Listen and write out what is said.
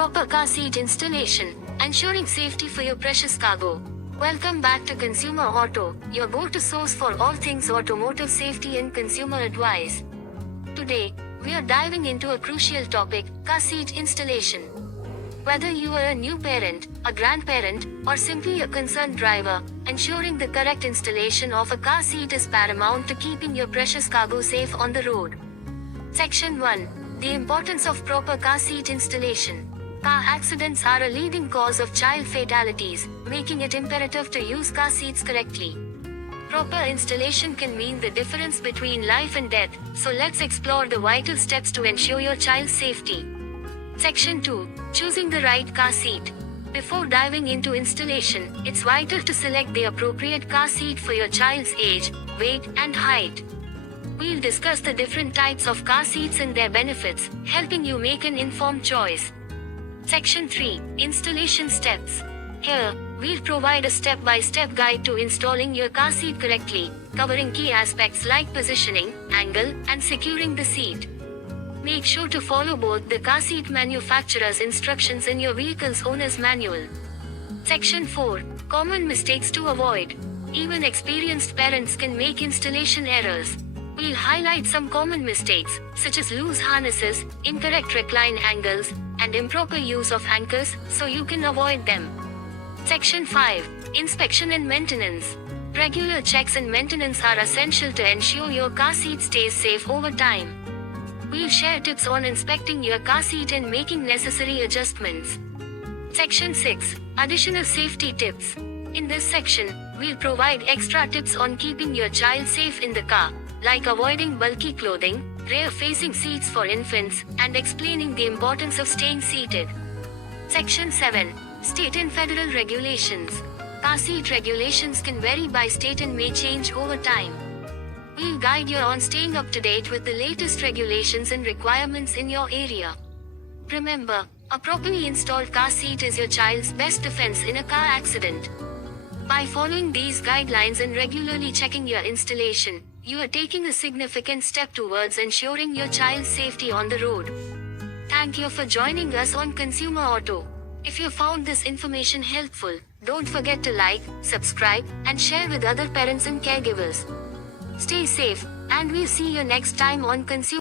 proper car seat installation, ensuring safety for your precious cargo. Welcome back to Consumer Auto, your go-to source for all things automotive safety and consumer advice. Today, we are diving into a crucial topic, car seat installation. Whether you are a new parent, a grandparent, or simply a concerned driver, ensuring the correct installation of a car seat is paramount to keeping your precious cargo safe on the road. Section 1. The importance of proper car seat installation. Car accidents are a leading cause of child fatalities, making it imperative to use car seats correctly. Proper installation can mean the difference between life and death, so let's explore the vital steps to ensure your child's safety. Section 2. Choosing the right car seat. Before diving into installation, it's vital to select the appropriate car seat for your child's age, weight, and height. We'll discuss the different types of car seats and their benefits, helping you make an informed choice. Section 3. Installation steps. Here, we'll provide a step-by-step guide to installing your car seat correctly, covering key aspects like positioning, angle, and securing the seat. Make sure to follow both the car seat manufacturer's instructions and your vehicle's owner's manual. Section 4. Common mistakes to avoid. Even experienced parents can make installation errors. We'll highlight some common mistakes, such as loose harnesses, incorrect recline angles, and improper use of anchors, so you can avoid them. Section 5. Inspection and maintenance. Regular checks and maintenance are essential to ensure your car seat stays safe over time. We'll share tips on inspecting your car seat and making necessary adjustments. Section 6. Additional safety tips. In this section, we'll provide extra tips on keeping your child safe in the car, like avoiding bulky clothing, rear-facing seats for infants, and explaining the importance of staying seated. Section 7. State and federal regulations. Car seat regulations can vary by state and may change over time. We'll guide you on staying up to date with the latest regulations and requirements in your area. Remember, a properly installed car seat is your child's best defense in a car accident. By following these guidelines and regularly checking your installation, you are taking a significant step towards ensuring your child's safety on the road. Thank you for joining us on Consumer Auto. If you found this information helpful, don't forget to like, subscribe, and share with other parents and caregivers. Stay safe, and we'll see you next time on Consumer